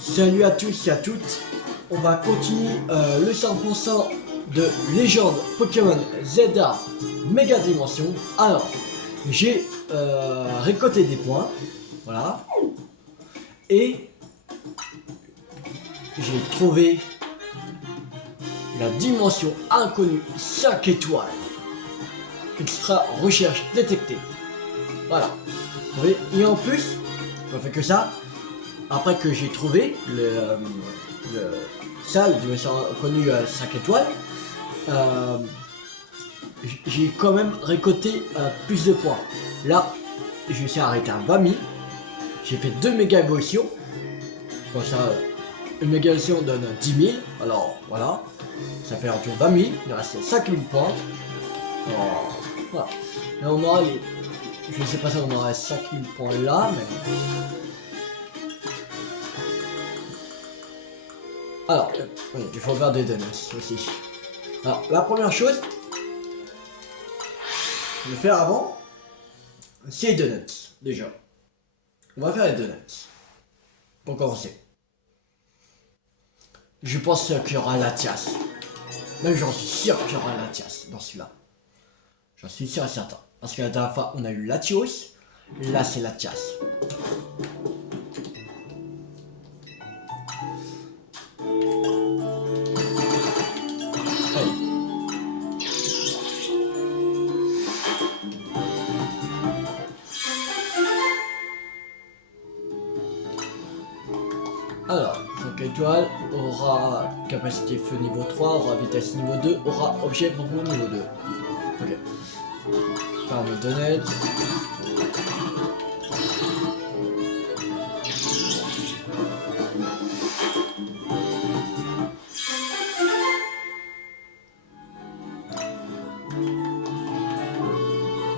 Salut à tous et à toutes, on va continuer le 100% de légende Pokémon Zelda Méga Dimension. Alors, j'ai récolté des points, voilà, et j'ai trouvé la dimension inconnue 5 étoiles. Extra recherche détectée. Voilà, vous voyez, et en plus, on fait que ça. Après que j'ai trouvé ça, la dimension inconnue 5 étoiles, j'ai quand même récolté plus de points. Là, je me suis arrêté à 20 000. J'ai fait 2 méga évolutions. Comme ça, une méga évolution donne 10 000. Alors voilà, ça fait en tout 20 000. Il reste 5 000 points. Alors, voilà. Là, on aura les. Je ne sais pas si on aura 5 000 points là, mais. Alors, oui, il faut faire des donuts aussi. Alors, la première chose, je vais faire avant, c'est les donuts, déjà. On va faire les donuts. Pour commencer. Je pense qu'il y aura la Latias. Même j'en suis sûr qu'il y aura la Latias dans celui-là. J'en suis sûr et certain. Parce que la dernière fois, on a eu Latios. Là, c'est Latias. Alors, 5 étoiles, aura capacité feu niveau 3, aura vitesse niveau 2, aura objet bonbon niveau 2. Ok. Farm donuts.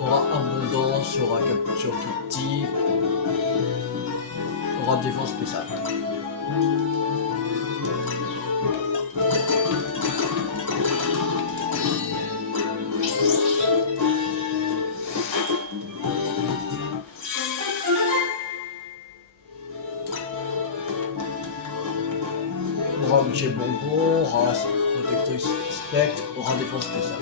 Aura abondance, aura capture tout type, aura défense spéciale. Aura objet bonbon, aura protecteur spectre, aura défense spéciale.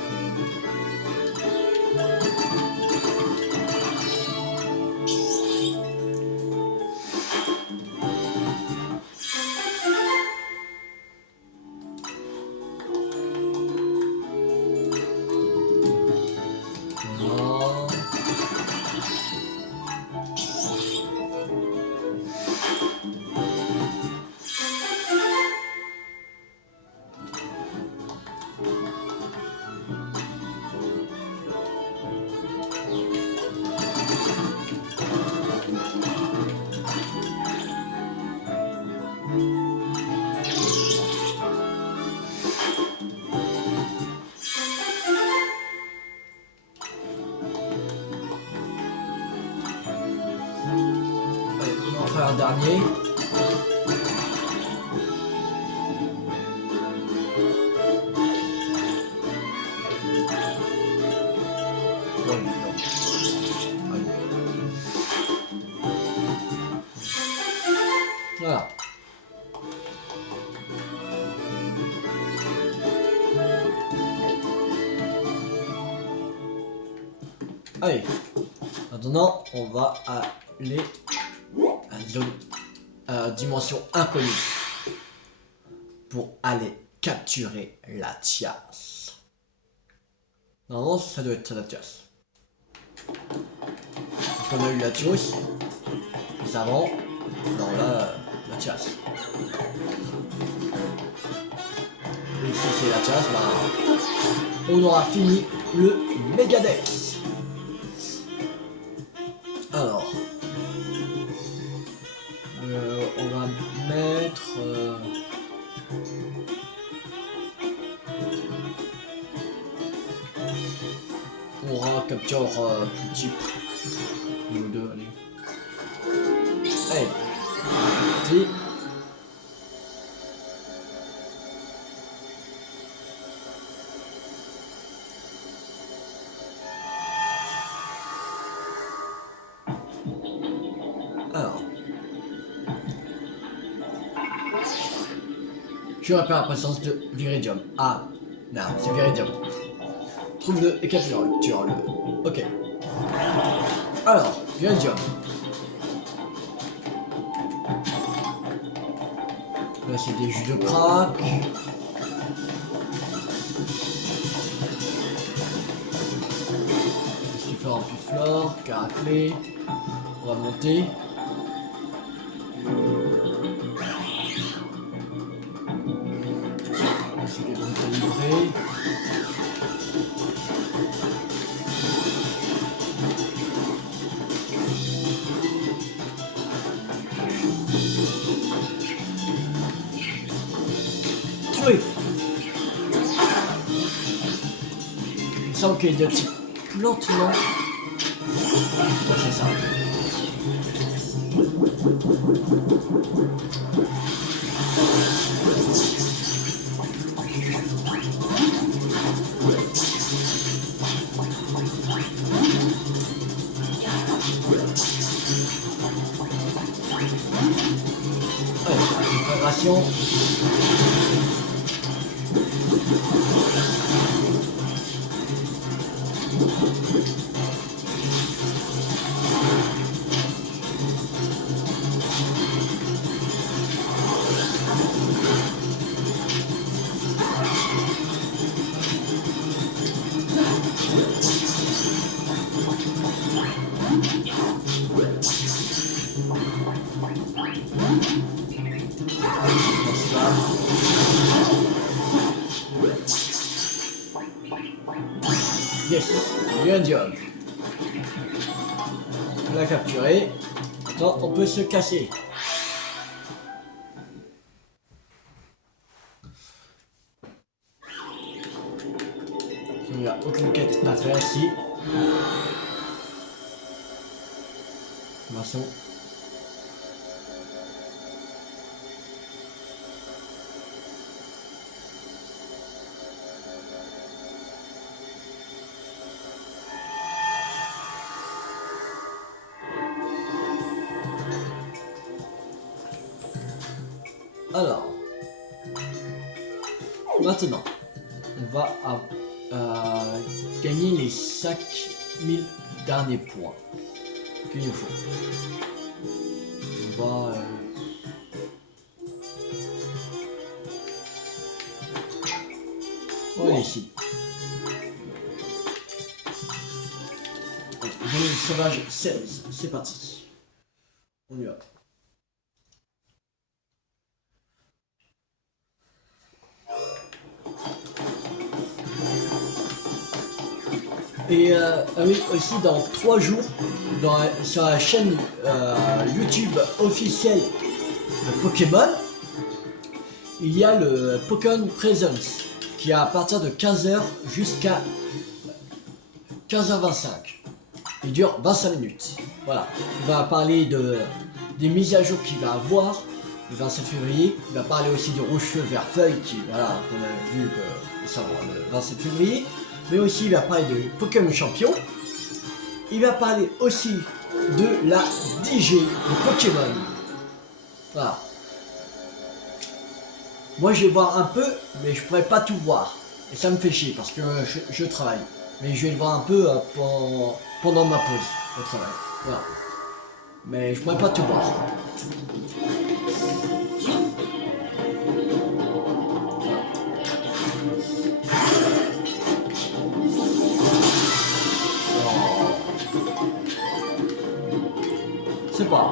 On va faire un dernier. Voilà. Allez. Maintenant, on va aller à la zone dimension inconnue pour aller capturer la Latias. Normalement, ça doit être la Latias. On a eu la Latios, mais avant, non là, la Latias. Et si c'est la Latias, bah, on aura fini le Megadex. Alors, on va mettre on aura capture tout type niveau 2, allez. Allez, c'est alors Je repère la présence de Viridium. Ah, non, c'est Viridium. Trouve-le et capture-le. Ok. Alors, Viridium. Là, c'est des jus de crack. Qu'est-ce qu'il fait en piflore, caraclé. On va monter. Là, c'est des bons calibrés. Trouvé. Il semble qu'il y ait des petits plantes, non? Ouais, c'est ça. Préparation. Yes, Viridium. On l'a capturé. Attends, on peut se casser. Il n'y a aucune quête à faire ici. Maçon. Alors, maintenant, on va gagner les 5000 derniers points qu'il nous faut. On va... on va aller ici. Zone sauvage 16, c'est parti. On y va. Et oui, aussi dans 3 jours, sur la chaîne YouTube officielle de Pokémon, il y a le Pokémon Presence qui est à partir de 15h jusqu'à 15h25. Il dure 25 minutes. Voilà. Il va parler des mises à jour qu'il va avoir le 27 février. Il va parler aussi du rouge-feu vert feuille qui, voilà, on a vu que ça va le 27 février. Mais aussi il va parler de Pokémon Champion. Il va parler aussi de la DJ de Pokémon. Voilà. Moi je vais voir un peu, mais je pourrais pas tout voir. Et ça me fait chier parce que je travaille. Mais je vais le voir un peu pendant ma pause au travail. Voilà. Mais je pourrais pas tout voir. C'est pas.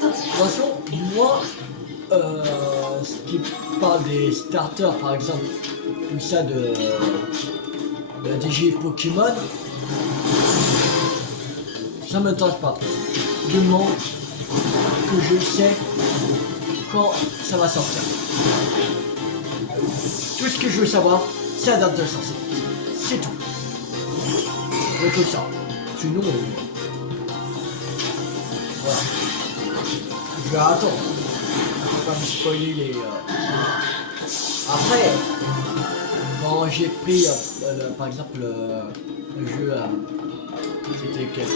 De toute façon, moi, ce qui parle des starters, par exemple, tout ça de la DG Pokémon, ça m'intéresse pas trop. Du moment que je sais quand ça va sortir. Tout ce que je veux savoir, c'est la date de sortie. C'est tout. Et que ça. Sinon, voilà. Je vais attendre. Je vais pas me spoiler les... Après, quand j'ai pris, par exemple, le jeu... c'était quel?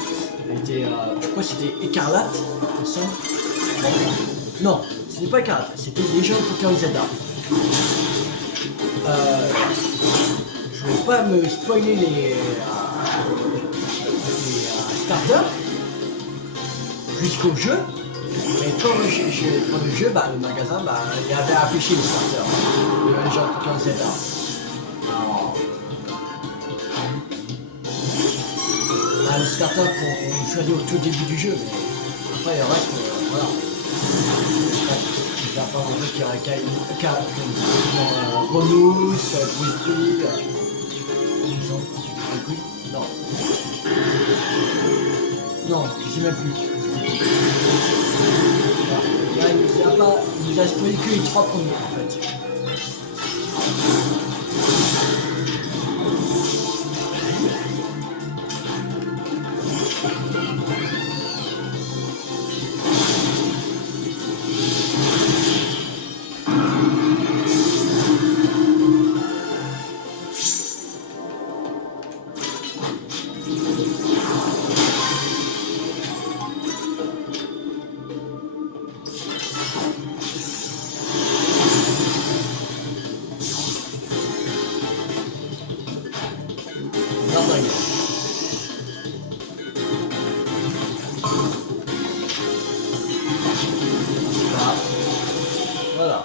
C'était, je crois que c'était Écarlate, il me semble. Non, c'était pas Écarlate, c'était déjà Pokémon Zelda. Je vais pas me spoiler les starters jusqu'au jeu. Mais quand j'ai pris le jeu, bah, le magasin, bah, il avait affiché les starters. Genre 15 heures. Alors, bah, le starter qu'on choisit au tout début du jeu, mais après le reste, voilà. Il n'y a pas un truc qui aurait Renousse, Bruce, non. Non, je sais même plus. Là, il nous a spoilé que les 3 premiers en fait. Voilà.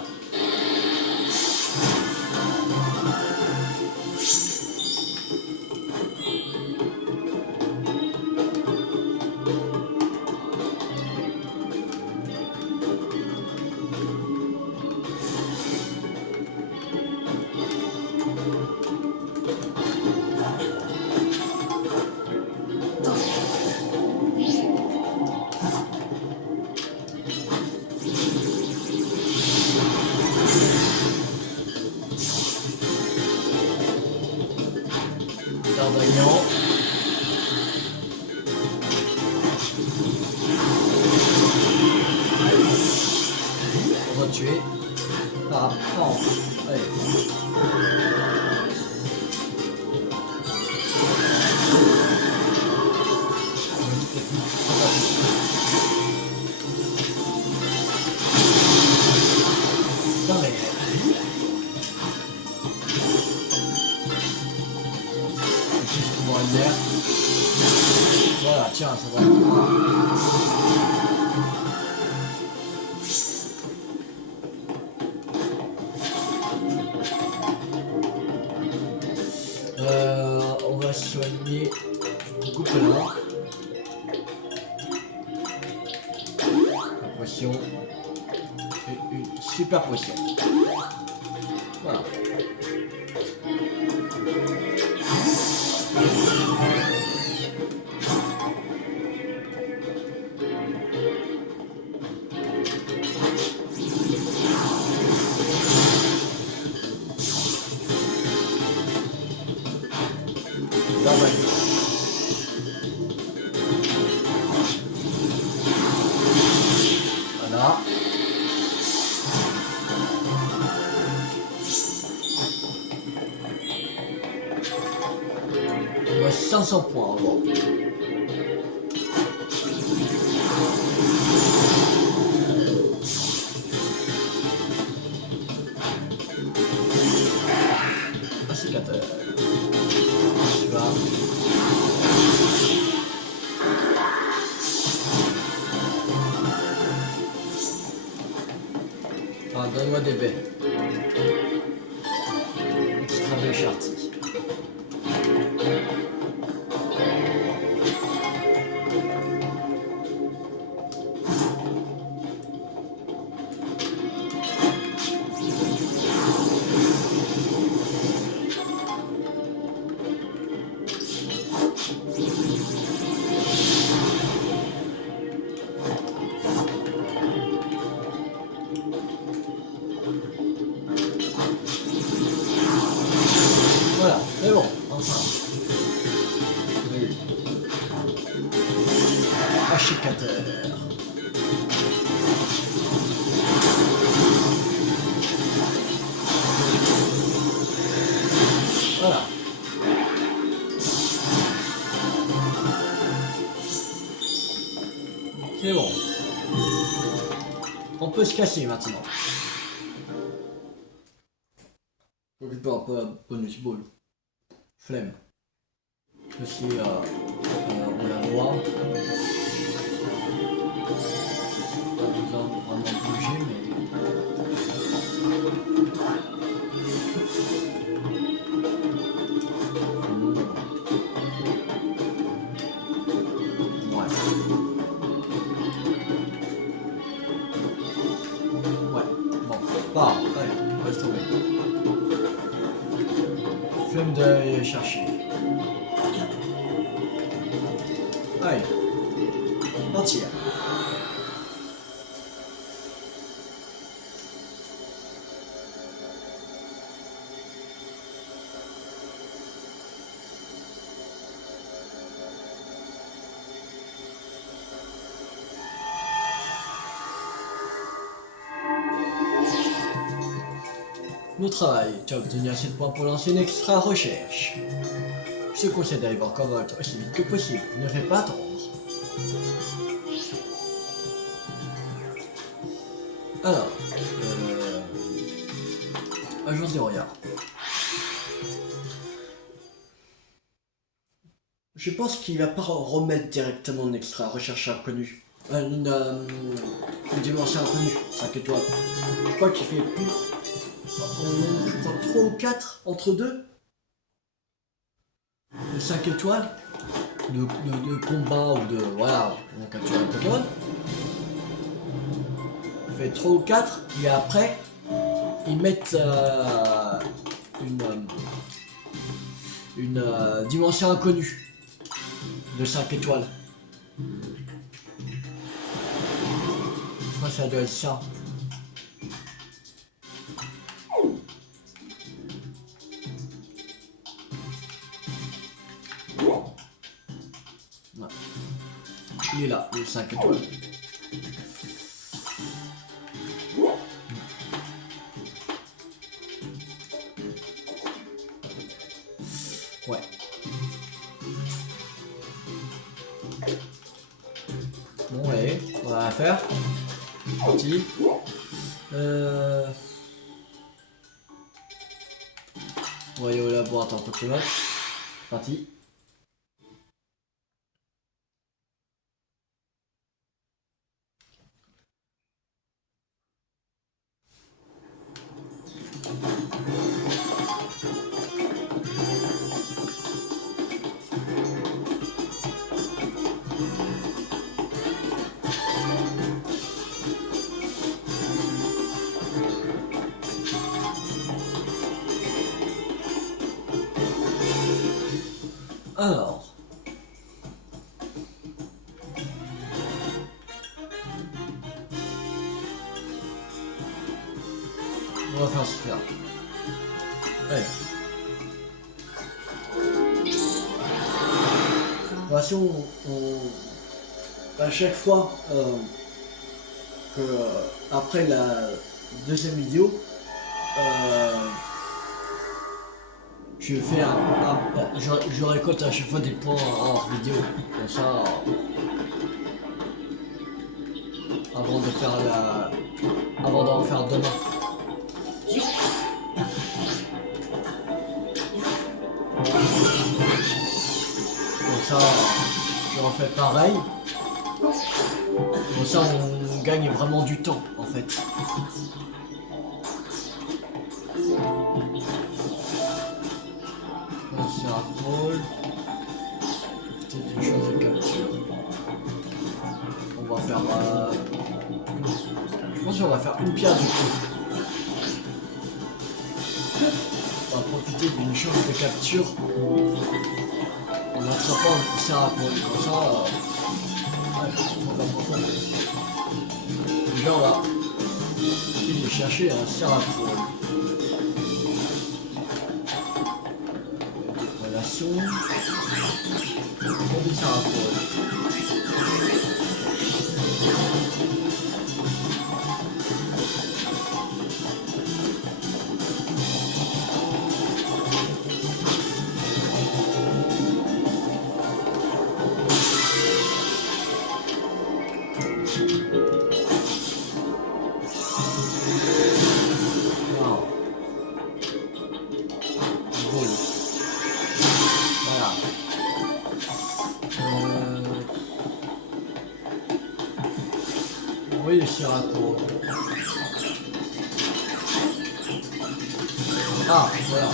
D'Artagnan. On va tuer. Ah, non. Allez. Non mais... Voilà, tiens, ça va. On va soigner beaucoup de là. La potion. Et une super potion. Voilà. Voilà. Il reste 500 points avant. Pacificateur. Tu vas. Ah, donne-moi des baies. Extra belle chartie. Voilà, c'est bon, enfin. Oui. Pacificateur. Voilà. C'est bon. On peut se casser maintenant. récupère pas bonus ball. Flemme. Aussi, on la voit. Pas besoin de vraiment bouger, mais. Bah, allez, on va se trouver. Flemme d'aller chercher. Allez, partir. Le travail, tu as obtenu assez de points pour lancer une extra recherche. Je te conseille d'aller voir Covert aussi vite que possible, ne fais pas attendre. Alors, agence des regards. Je pense qu'il va pas remettre directement une extra recherche inconnue. Une dimension inconnue, 5 étoiles. Je crois qu'il fait plus. Je crois 3 ou 4 entre deux. De 5 étoiles. De combat ou de. Voilà, on capture un Pokémon. Il fait 3 ou 4, et après, ils mettent une dimension inconnue. De 5 étoiles. Je crois que ça doit être ça. Ouais. Il est là, le 5 étoiles. Ouais. Bon, allez, on va la faire. Parti. On va aller au laboratoire Pokémon. Parti. Alors. On va faire ce faire. Allez. De toute façon, à chaque fois que après la deuxième vidéo, je fais je récolte à chaque fois des points hors vidéo. Comme ça, avant de faire avant d'en faire demain. Comme ça, je refais pareil. Comme ça, on gagne vraiment du temps, en fait. C'est un rôle. Peut-être une chose de capture. On va faire. Je pense qu'on va faire une pierre du coup. On va profiter d'une chose de capture. En attrapant une Serapole. Comme ça. Ouais, on va profondre. Déjà, on va essayer de chercher un Serapole. Relation. On dit Serapole. Oui, sur un coup. Ah, voilà.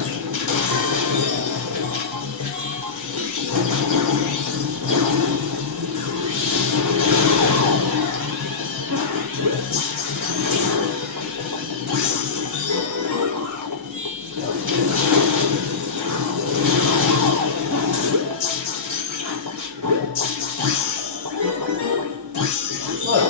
Voilà.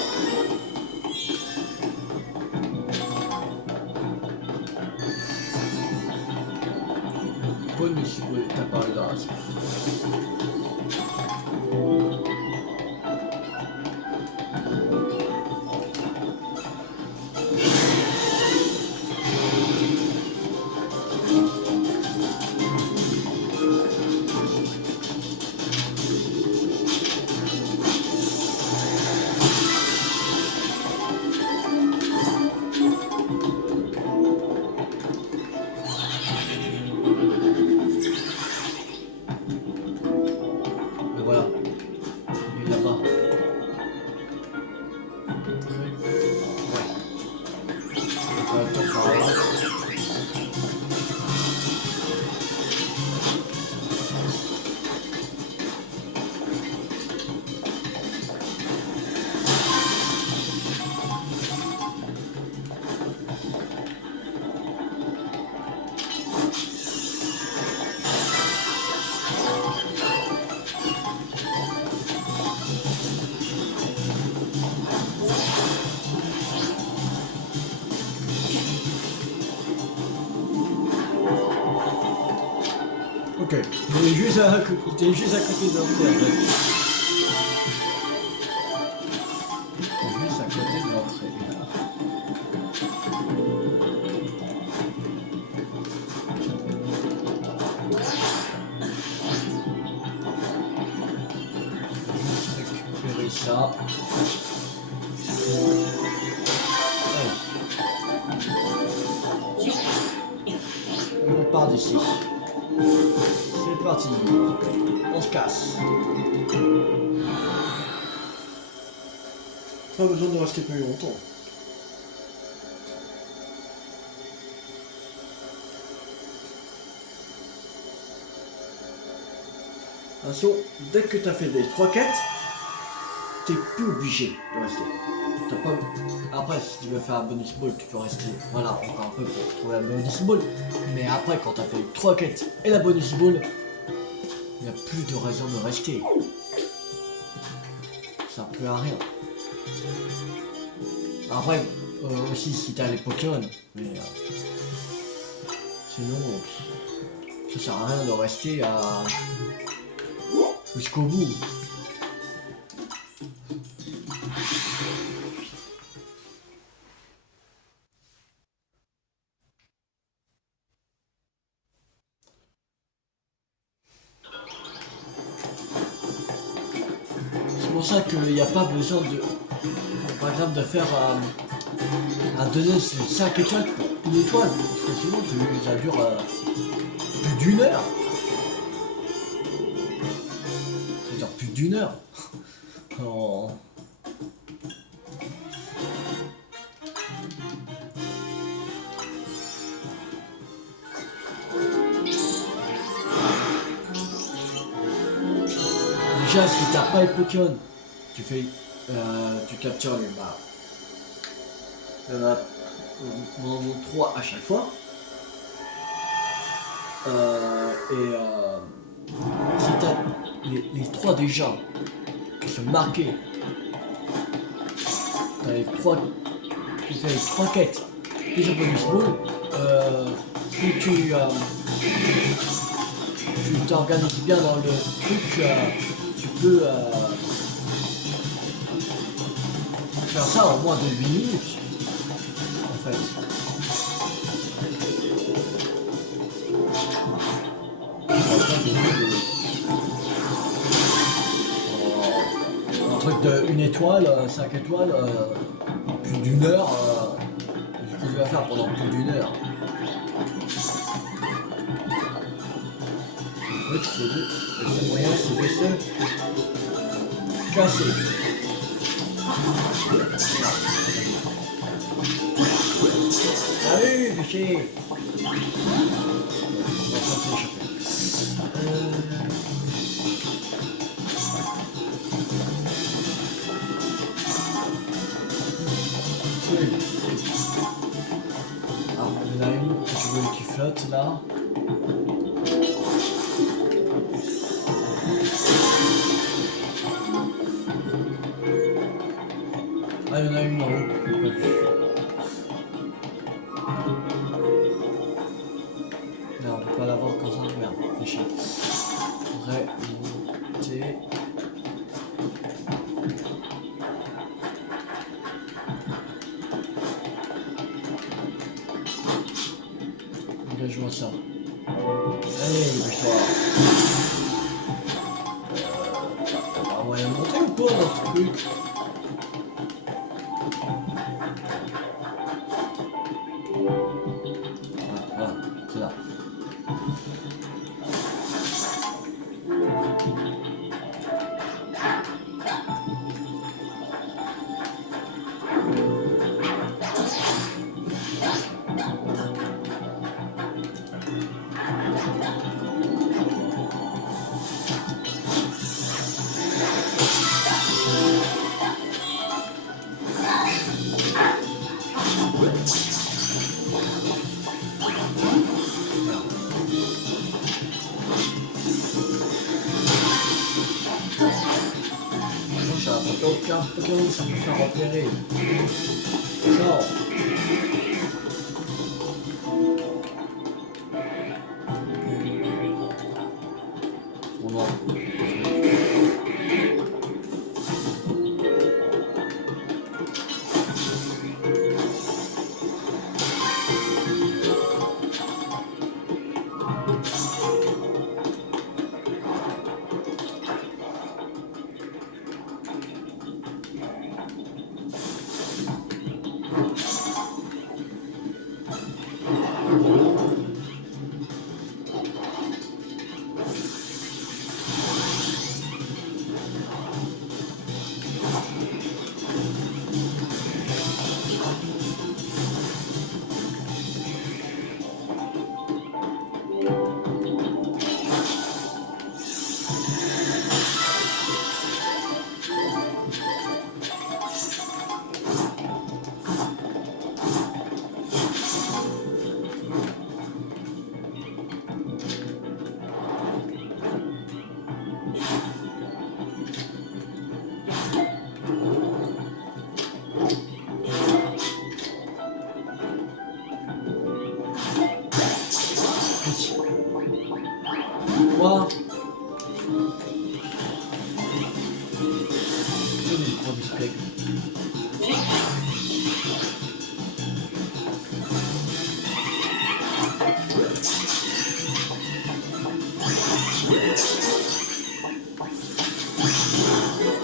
Bonus, oui, t'as parlé d'Erasmus. Mais voilà, il est là-bas. Ouais. On va attendre par là. Ok, t'es juste à côté de l'entrée en fait. T'es juste à côté de l'entrée. Juste récupérer ça. Allez. On part d'ici. C'est parti. On se casse. Pas besoin de rester plus longtemps. Attention, dès que tu as fait les 3 quêtes, t'es plus obligé de rester. T'as pas... Après, si tu veux faire un bonus ball, tu peux rester voilà, encore un peu pour trouver un bonus ball. Mais après, quand tu as fait les 3 quêtes et la bonus ball, il n'y a plus de raison de rester. Ça ne peut à rien. Après, aussi si tu as les Pokémon, mais sinon, ça sert à rien de rester jusqu'au bout. C'est pour ça qu'il n'y a pas besoin de, par exemple, de faire un donner 5 étoiles pour une étoile, parce que sinon ça dure plus d'une heure. Ça dure plus d'une heure. Oh. Déjà, si t'as pas les Pokémon, tu fais, tu captures les barres. Il y en a 3 à chaque fois. Si t'as les 3 déjà qui sont marqués, t'as les 3, tu fais les 3 quêtes, plus un bonus ball, si tu t'organises bien dans le truc, tu peux faire ça en moins de 8 minutes. En fait. Un truc de 1 étoile, 5 étoiles, plus d'une heure, ce que tu vas faire pendant plus d'une heure. Le truc, c'est le seul moyen, c'est de se casser. Salut, fichier. On va s'échapper. Ah, il y en a une que je veux qui flotte là. Ah, il y en a une en haut, j'ai pas vu. Non, on peut pas l'avoir comme ça, merde, péché. Réunité. Engage-moi ça. Allez, dépêche-toi. On va y monter ou pas dans ce truc? Voilà, c'est là. Aucun Pokémon ça peut faire repérer. Genre. On va. Quoi? C'est une gros bistec.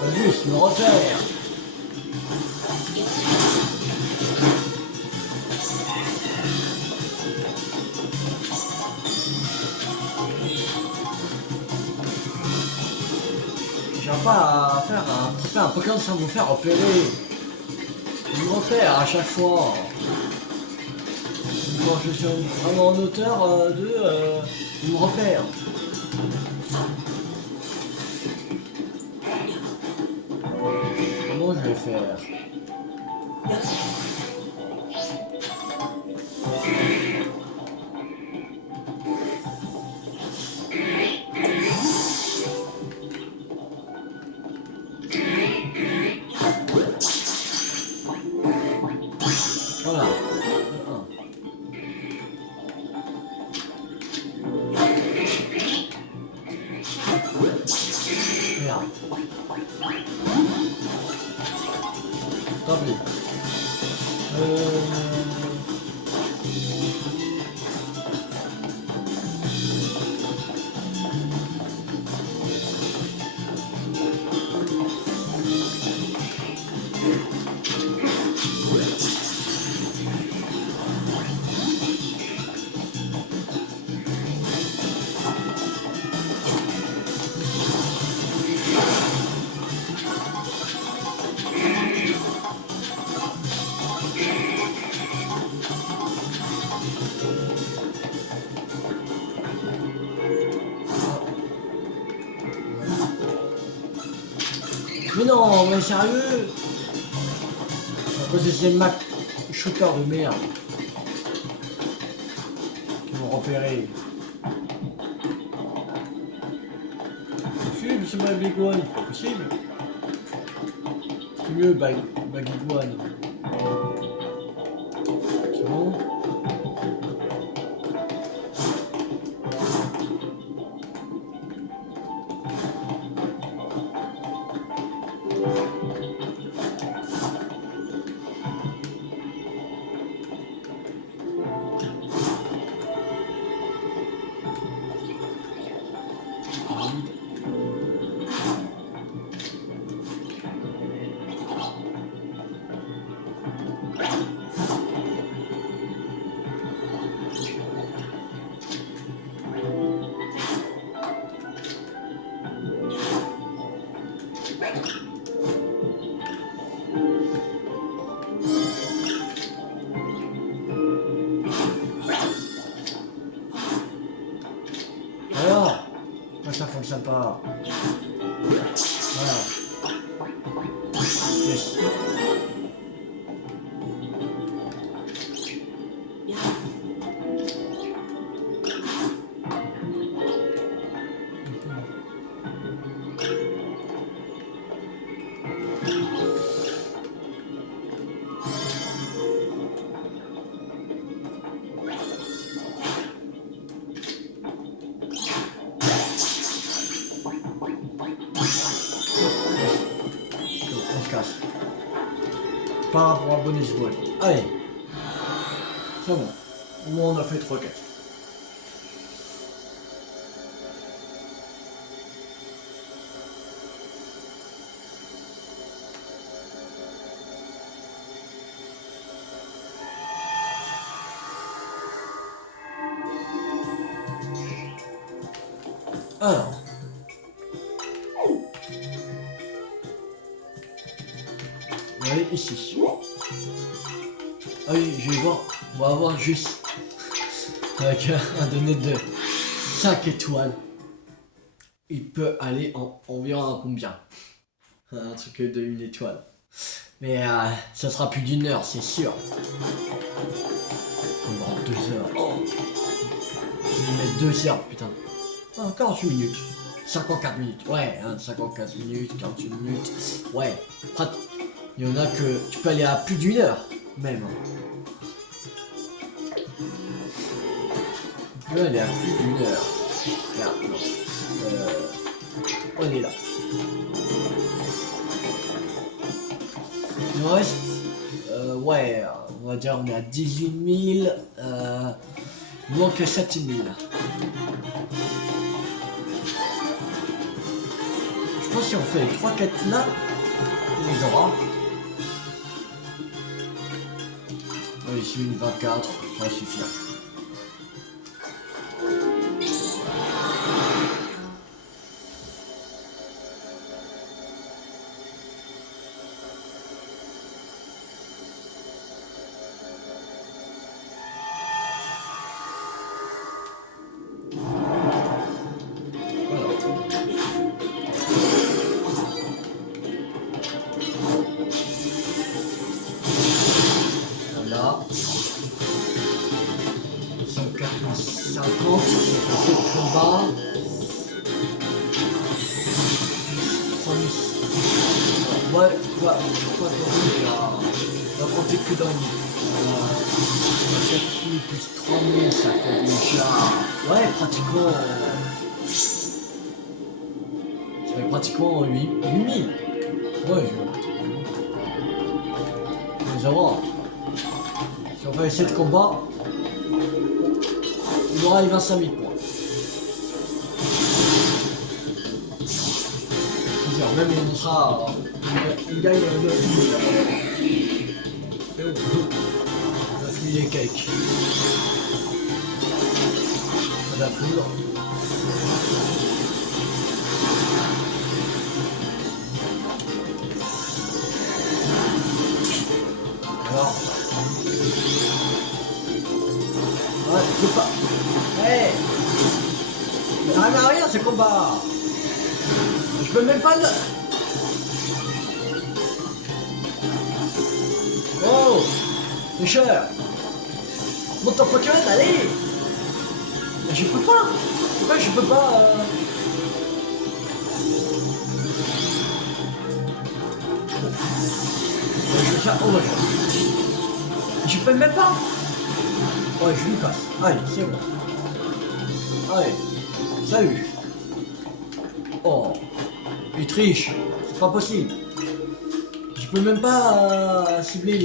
Vas-y, je me repère. J'arrive pas à faire un Pokémon sans vous faire repérer. Il me repère à chaque fois. Quand je suis vraiment en hauteur il me repère. Comment je vais faire? Voilà. Merde. Tant pis. Mais non, mais sérieux? À cause de ces Mac shooters de merde. Qui m'ont repéré. C'est ma Big One, c'est pas possible. C'est mieux, Big One. C'est bon? Alors, moi ça fonctionne pas. Voilà. Yes. On se casse. Par rapport à bonus ball. Allez. C'est bon. Au moins on a fait 3 quêtes. Alors. On va aller ici. Ah oui, je vais voir. On va avoir juste avec un donné de 5 étoiles. Il peut aller en environ à combien? Un truc de 1 étoile. Mais ça sera plus d'1 heure, c'est sûr. On va en 2 heures. Oh. Je vais mettre 2 heures, putain. Ah, 48 minutes. 54 minutes. Ouais, hein, 54 minutes, 48 minutes. Ouais. Il y en a que tu peux aller à plus d'1 heure, même. Tu peux aller à plus d'1 heure. Regarde, non. On est là. Il nous reste, ouais, on va dire on est à 18 000, il manque 7 000. Je pense que si on fait les 3 quêtes là, on les aura. Ouais, ici une 24, ça va suffire. Voilà. 104 50, j'ai fait le combat. 3000. Ouais, quoi, on va compter que dans 4000 plus 3000, ça fait déjà. Ouais, pratiquement. Ça fait pratiquement 8000. Ouais, nous avons. Si on fait 7 combats, il aura les 25 000 points. Même il sera. Il gagne 9 000. 9 000 et quelques. Pas la foudre. Alors. Ouais, je peux pas. Hey! Ça rien à rien ce combat! Je peux même pas le. Oh, Richard, monte ton Pokémon, allez. Mais je peux pas. Pourquoi je peux pas Je vais faire Overcharge. Je peux même pas. Ouais, je lui passe. Allez, c'est bon. Allez, salut. Oh, il triche. C'est pas possible. Je peux même pas cibler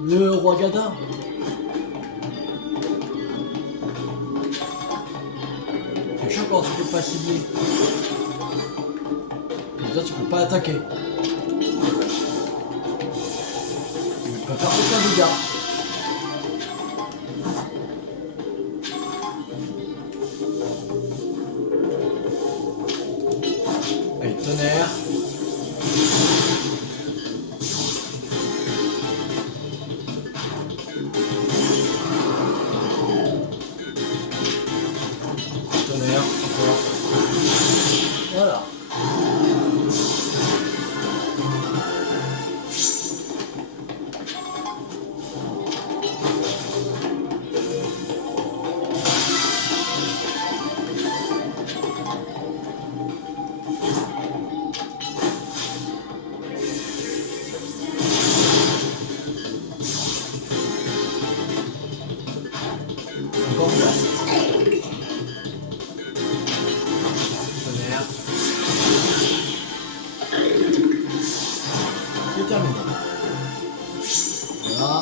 le roi Gada. C'est chaud quand tu peux pas cibler. Déjà tu peux pas attaquer. Tu peux pas faire aucun dégât. Allez, tonnerre. Tonnerre, encore. Voilà. Encore blast. Tonnerre. C'est terminé. Voilà.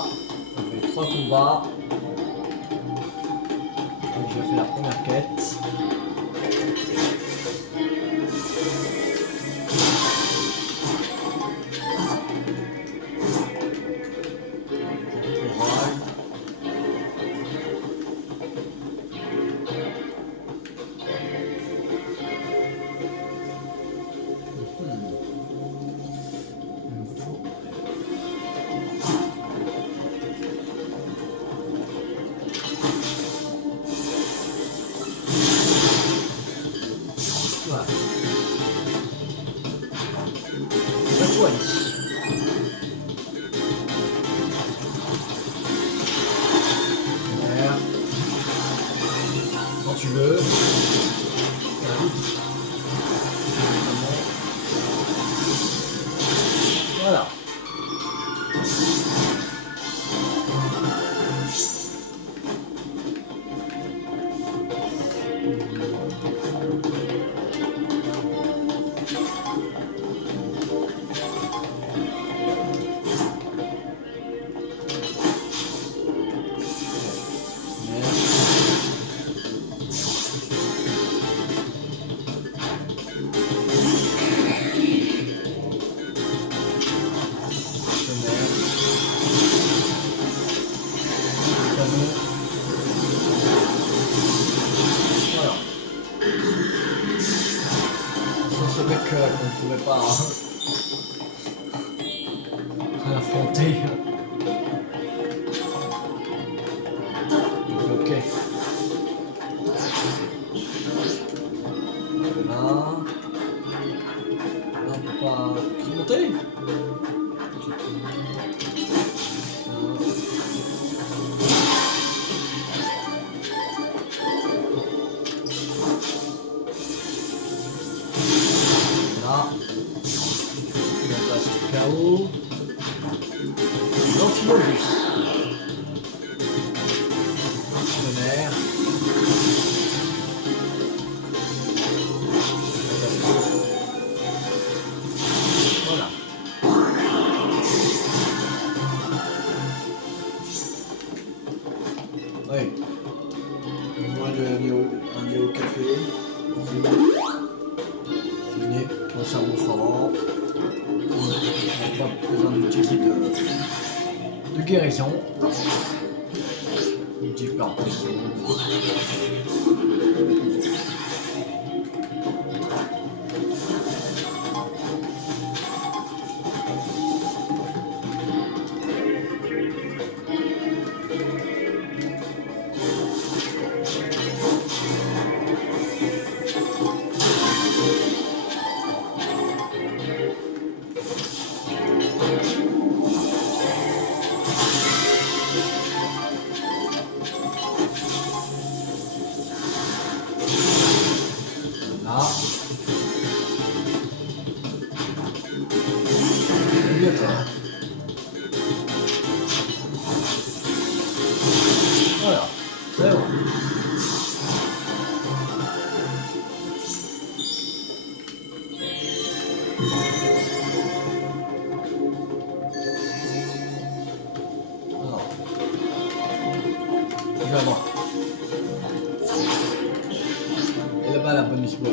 On fait 3 combats. Donc je fais la première quête. Courage. Voilà. La toile. Voilà. Quand tu veux. Voilà. Voilà. Sans ce mec qu'on ne pouvait pas affronter. Ok. Là. Là, on peut pas monter. Là. On passe KO. L'Amphibulus. Tonnerre. Voilà. Oui. Moi, un néo café. Fini. Mon cerveau fort. On n'a pas besoin d'utiliser de guérison. D'hyperpression. peux avoir. Et là-bas la bonus ball.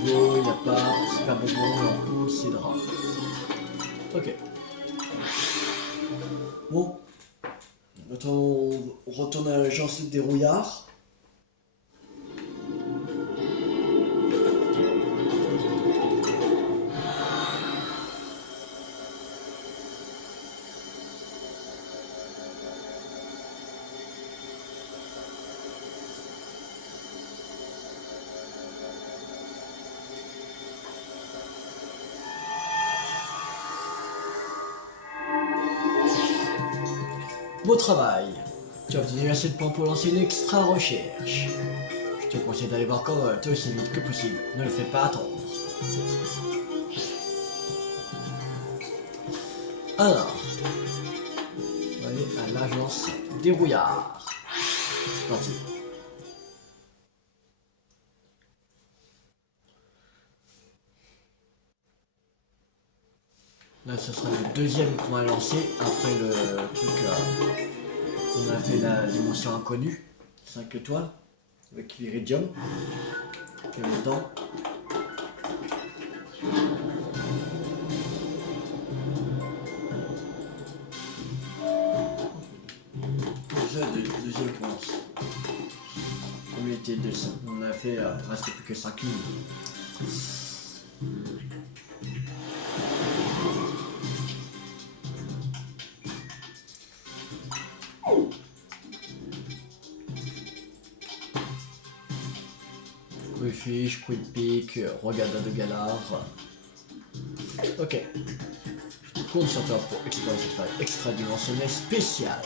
Il n'y a pas super bonbon, en c'est drap. Ok. Bon. Maintenant, on retourne à l'agence des rouillards. Beau travail. Tu as obtenu assez de points pour lancer une extra recherche. Je te conseille d'aller voir Cole aussi vite que possible. Ne le fais pas attendre. Alors, on va aller à l'agence des rouillards. C'est parti. Là, ce sera le deuxième qu'on va lancer après le truc. On a fait la dimension inconnue, 5 étoiles, avec l'iridium. Et dedans. Déjà, deuxième commence. Comme il était 200, on a fait, reste plus que 5 minutes. Fiche, quick pick, regada de galard. Ok. Je compte sur toi pour explorer cette faille extra-dimensionnelle spéciale.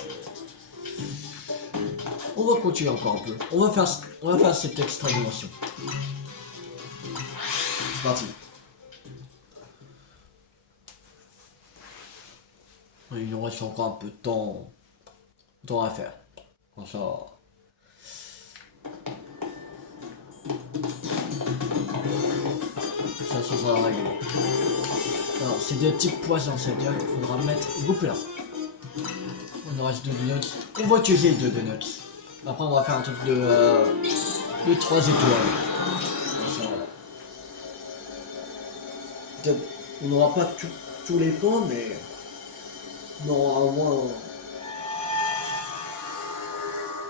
On va continuer encore un peu. On va faire cette extra-dimension. C'est parti. Il nous reste encore un peu de temps à faire. Comme ça. Ça sera réglé. Alors, c'est des types poisons, c'est-à-dire qu'il faudra mettre beaucoup là. On nous reste 2 donuts. On va utiliser 2 donuts. Après, on va faire un truc de 3 étoiles. Peut-être, on n'aura pas tous les points, mais on aura au moins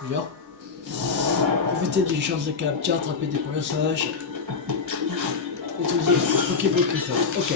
plusieurs. Profitez des chances de capture, attraper des points sauvages. Utiliser Pokéball plus fort. Ok.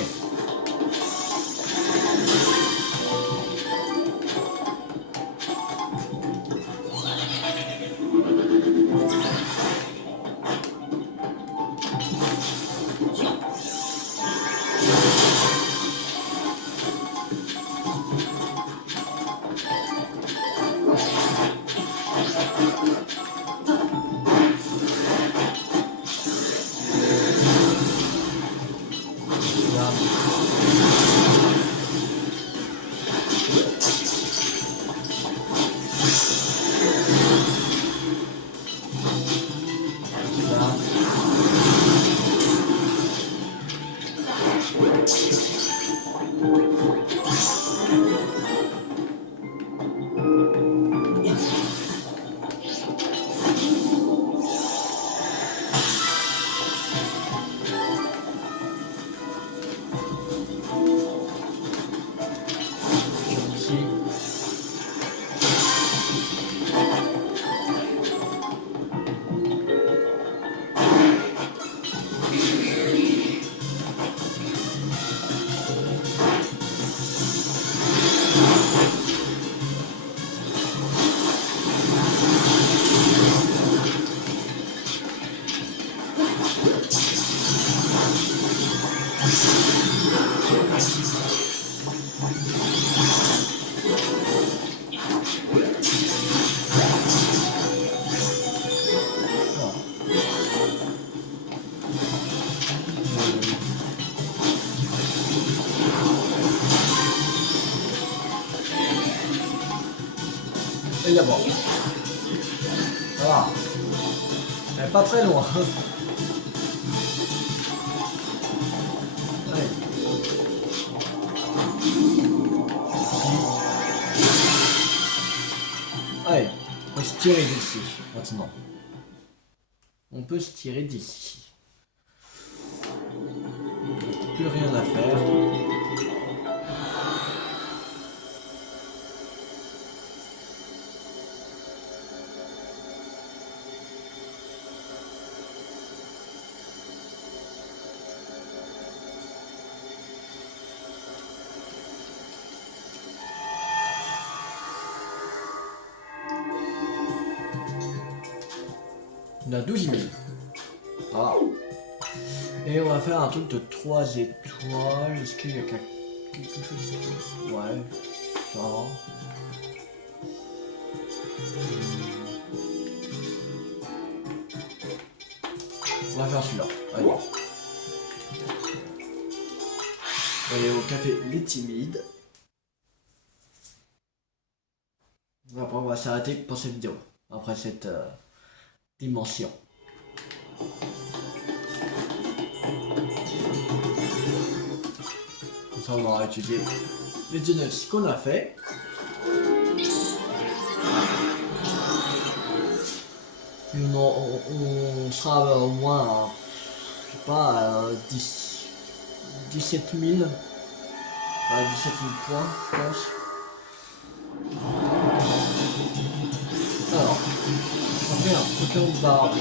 Et là-bas. Voilà. Elle est pas très loin. Allez. Allez, on peut se tirer d'ici, maintenant. On peut se tirer d'ici. Plus rien à faire. On a 12 000. Voilà. Et on va faire un truc de 3 étoiles. Est-ce qu'il y a quelque chose? Ouais, ça. On va faire celui-là. Allez. Allez, au café Les Timides. Après, on va s'arrêter pour cette vidéo. Après cette dimension. Comme ça, on aura étudié les diagnostics qu'on a fait. Et on sera au moins à, je sais pas, 17 000. 17 000 points, je pense. Alors, on va faire un Pokémon Barbu.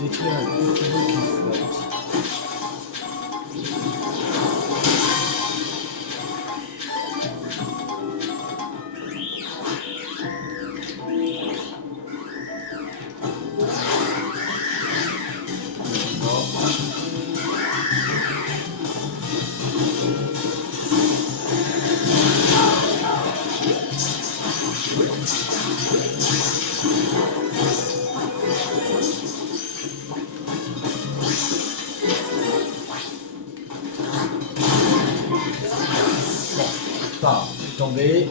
Détruire un Pokémon qui flotte. Pas tomber.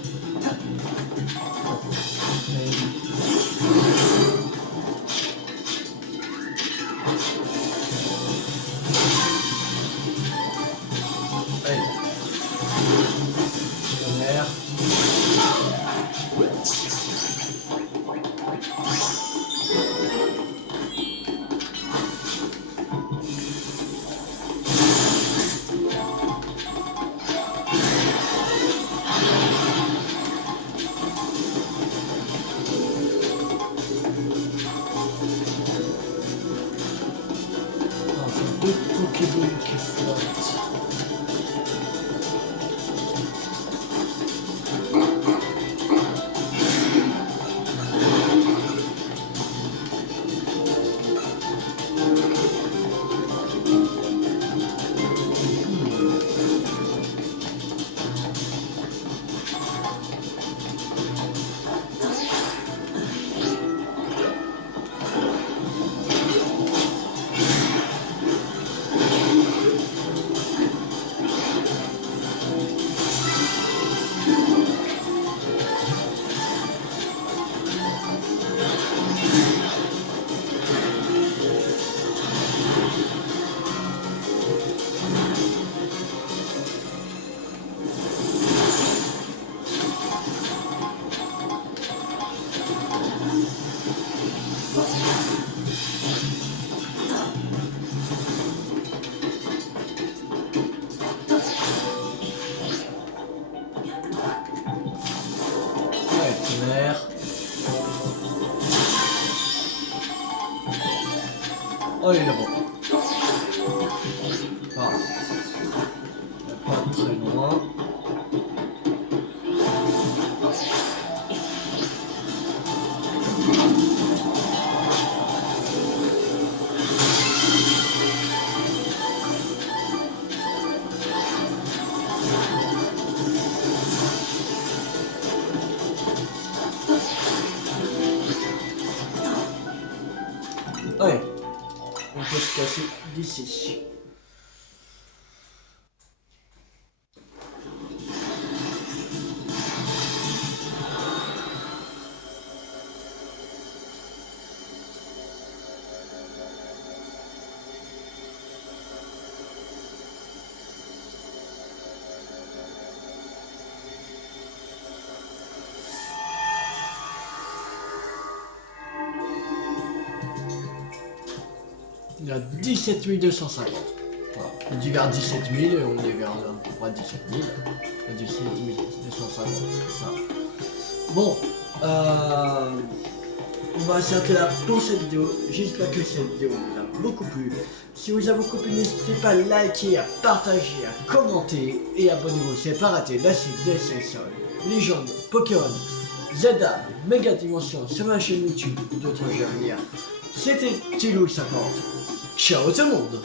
Allez. Tonnerre. Enfin, deux Pokémon qui flottent. Oh, il est là-bas. Ah. Pas très loin. Ouais, on peut se casser d'ici. Il y a 17 250. Voilà. On dit vers 17 000 et on est vers 17 000. 17 250. Voilà. Bon, on va s'arrêter là pour cette vidéo. J'espère que cette vidéo vous a beaucoup plu. Si vous a beaucoup plu, n'hésitez pas à liker, à partager, à commenter et abonnez-vous. C'est pas raté la suite des Sessions, Légende, Pokémon, Zelda, Mega Dimension sur ma chaîne YouTube ou d'autres jeux à venir. C'était Tilou50. Ciao tout le monde!